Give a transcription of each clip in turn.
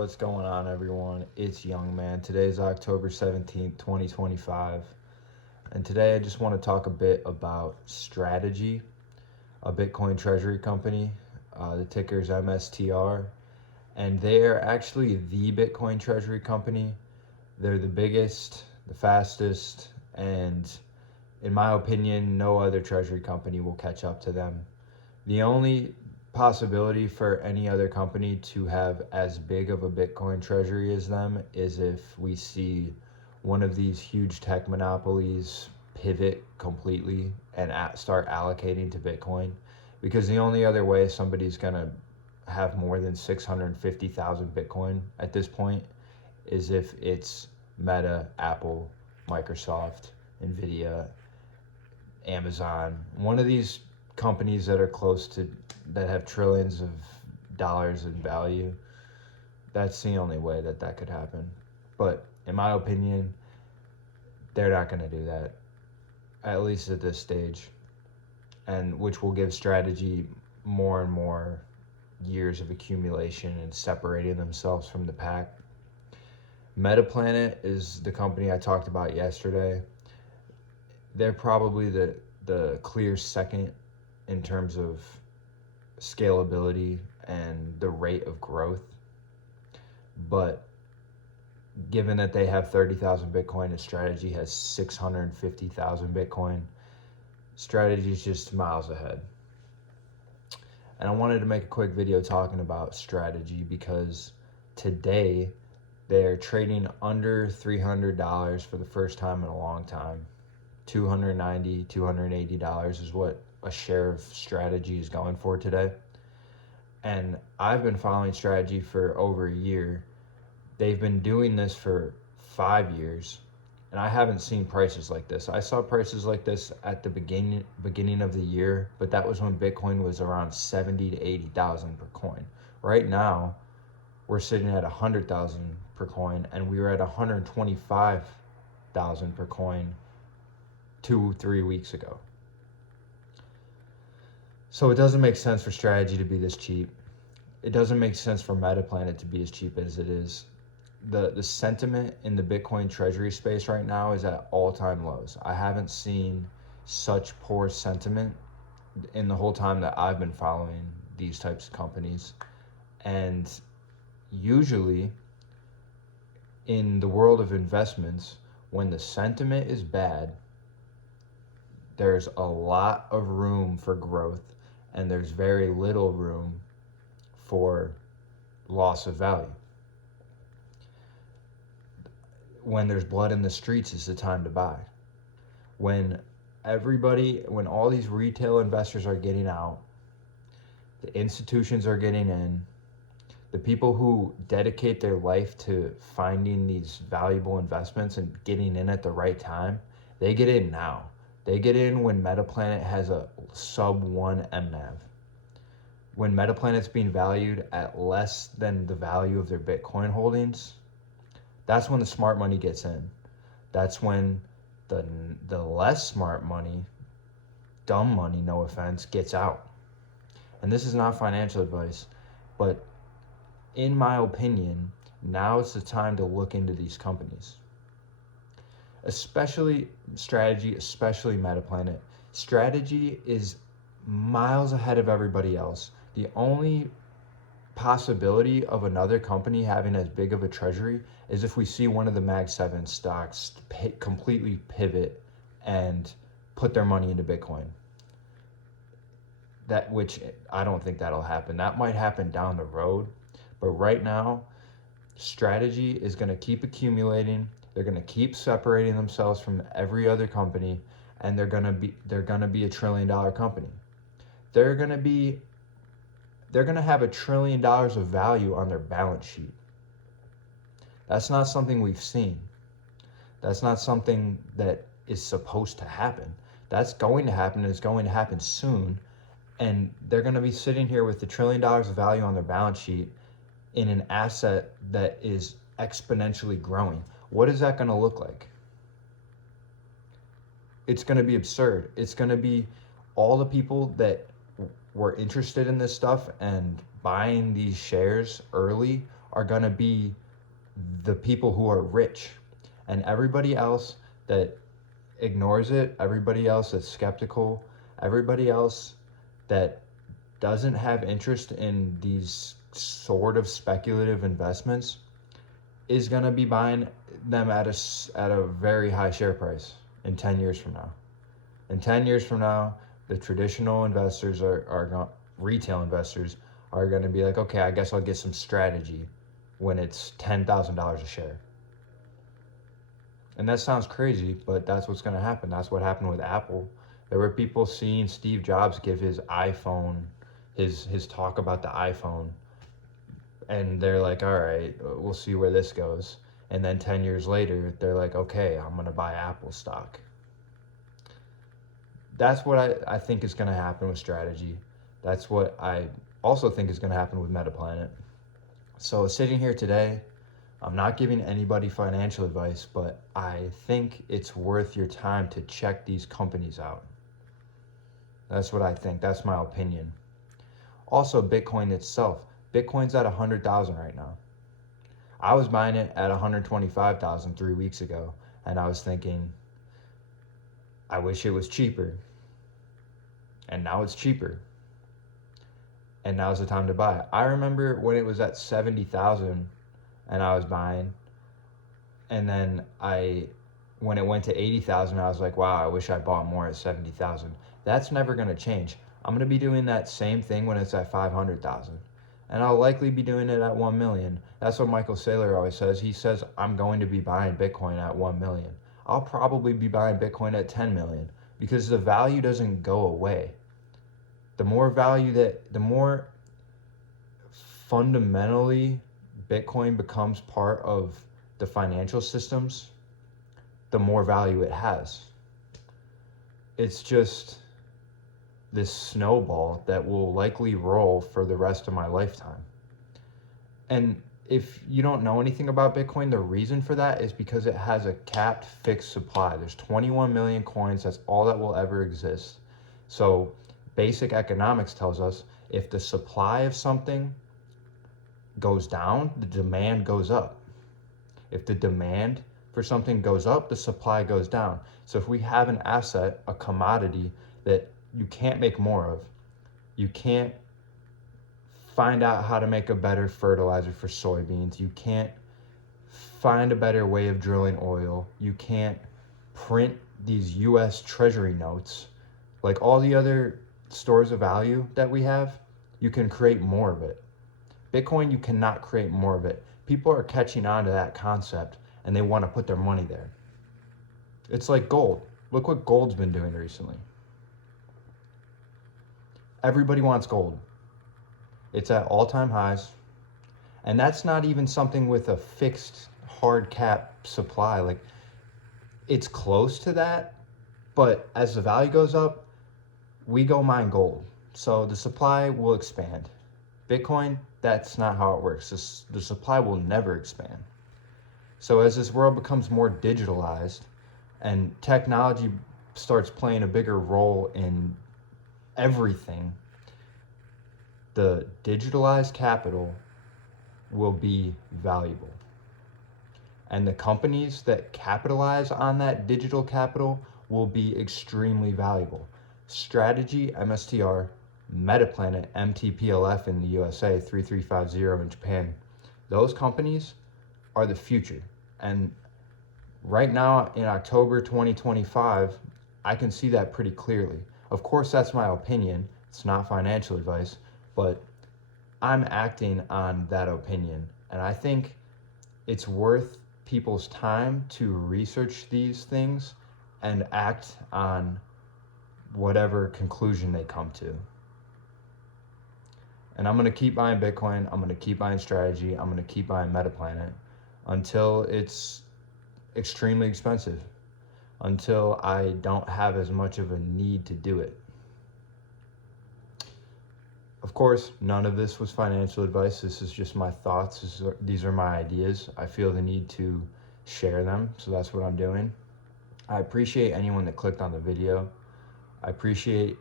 What's going on, everyone? It's Young Man. Today's October 17th, 2025. And today I just want to talk a bit about Strategy, a Bitcoin treasury company. The ticker's MSTR. And they are actually the Bitcoin treasury company. They're the biggest, the fastest, and in my opinion, no other treasury company will catch up to them. The only possibility for any other company to have as big of a Bitcoin treasury as them is if we see one of these huge tech monopolies pivot completely and start allocating to Bitcoin. Because the only other way somebody's going to have more than 650,000 Bitcoin at this point is if it's Meta, Apple, Microsoft, Nvidia, Amazon, one of these companies that are that have trillions of dollars in value. That's the only way that could happen. But in my opinion, they're not going to do that, at least at this stage, and which will give Strategy more and more years of accumulation and separating themselves from the pack. Metaplanet is the company I talked about yesterday. They're probably the clear second in terms of scalability and the rate of growth. But given that they have 30,000 Bitcoin and Strategy has 650,000 Bitcoin, Strategy is just miles ahead. And I wanted to make a quick video talking about Strategy because today they're trading under $300 for the first time in a long time. $290, $280 is what a share of Strategy is going for today. And I've been following Strategy for over a year. They've been doing this for 5 years, and I haven't seen prices like this. I saw prices like this at the beginning of the year, but that was when Bitcoin was around 70 to 80,000 per coin. Right now, we're sitting at 100,000 per coin, and we were at 125,000 per coin 2-3 weeks ago. So it doesn't make sense for Strategy to be this cheap. It doesn't make sense for Metaplanet to be as cheap as it is. The sentiment in the Bitcoin treasury space right now is at all-time lows. I haven't seen such poor sentiment in the whole time that I've been following these types of companies. And usually in the world of investments, when the sentiment is bad, there's a lot of room for growth and there's very little room for loss of value. When there's blood in the streets is the time to buy. When all these retail investors are getting out, the institutions are getting in, the people who dedicate their life to finding these valuable investments and getting in at the right time, they get in now. They get in when Metaplanet has a sub 1 MNAV. When Metaplanet's being valued at less than the value of their Bitcoin holdings, that's when the smart money gets in. That's when the less smart money, dumb money, no offense, gets out. And this is not financial advice, but in my opinion, now is the time to look into these companies. Especially Strategy, especially Metaplanet. Strategy is miles ahead of everybody else. The only possibility of another company having as big of a treasury is if we see one of the Mag 7 stocks completely pivot and put their money into Bitcoin. Which I don't think that'll happen. That might happen down the road, but right now, Strategy is going to keep accumulating. They're going to keep separating themselves from every other company, and they're going to be a $1 trillion company. They're going to have $1 trillion of value on their balance sheet. That's not something we've seen. That's not something that is supposed to happen. That's going to happen, and it's going to happen soon. And they're going to be sitting here with $1 trillion of value on their balance sheet in an asset that is exponentially growing. What is that going to look like? It's going to be absurd. It's going to be all the people that were interested in this stuff and buying these shares early are going to be the people who are rich. And everybody else that ignores it, everybody else that's skeptical, everybody else that doesn't have interest in these sort of speculative investments is going to be buying them at a very high share price in 10 years from now. In 10 years from now, the traditional investors retail investors are going to be like, okay, I guess I'll get some Strategy when it's $10,000 a share. And that sounds crazy, but that's what's going to happen. That's what happened with Apple. There were people seeing Steve Jobs give his iPhone, his talk about the iPhone, and they're like, all right, we'll see where this goes. And then 10 years later, they're like, okay, I'm going to buy Apple stock. That's what I think is going to happen with Strategy. That's what I also think is going to happen with Metaplanet. So sitting here today, I'm not giving anybody financial advice, but I think it's worth your time to check these companies out. That's what I think. That's my opinion. Also, Bitcoin itself. Bitcoin's at 100,000 right now. I was buying it at 125,000 3 weeks ago, and I was thinking, I wish it was cheaper. And now it's cheaper. And now's the time to buy. I remember when it was at 70,000 and I was buying, and then when it went to 80,000, I was like, wow, I wish I bought more at 70,000. That's never going to change. I'm going to be doing that same thing when it's at 500,000. And I'll likely be doing it at 1 million. That's what Michael Saylor always says. He says, I'm going to be buying Bitcoin at 1 million. I'll probably be buying Bitcoin at 10 million because the value doesn't go away. The more fundamentally Bitcoin becomes part of the financial systems, the more value it has. It's just this snowball that will likely roll for the rest of my lifetime. And if you don't know anything about Bitcoin, the reason for that is because it has a capped fixed supply. There's 21 million coins. That's all that will ever exist. So basic economics tells us if the supply of something goes down, the demand goes up. If the demand for something goes up, the supply goes down. So if we have an asset, a commodity that you can't make more of, you can't find out how to make a better fertilizer for soybeans, you can't find a better way of drilling oil, you can't print these US Treasury notes, like all the other stores of value that we have, you can create more of it. Bitcoin, you cannot create more of it. People are catching on to that concept and they want to put their money there. It's like gold. Look what gold's been doing recently. Everybody wants gold. It's at all-time highs. And that's not even something with a fixed hard cap supply. Like, it's close to that, but as the value goes up, we go mine gold. So the supply will expand. Bitcoin, that's not how it works. The supply will never expand. So as this world becomes more digitalized and technology starts playing a bigger role in everything, the digitalized capital will be valuable. And the companies that capitalize on that digital capital will be extremely valuable. Strategy, MSTR, Metaplanet, MTPLF in the USA, 3350 in Japan. Those companies are the future. And right now in October 2025, I can see that pretty clearly. Of course, that's my opinion. It's not financial advice, but I'm acting on that opinion. And I think it's worth people's time to research these things and act on whatever conclusion they come to. And I'm going to keep buying Bitcoin. I'm going to keep buying Strategy. I'm going to keep buying Metaplanet until it's extremely expensive, until I don't have as much of a need to do it. Of course, none of this was financial advice. This is just my thoughts. These are my ideas. I feel the need to share them, so that's what I'm doing. I appreciate anyone that clicked on the video. I appreciate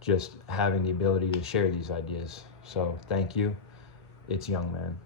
just having the ability to share these ideas. So thank you. It's Young Man.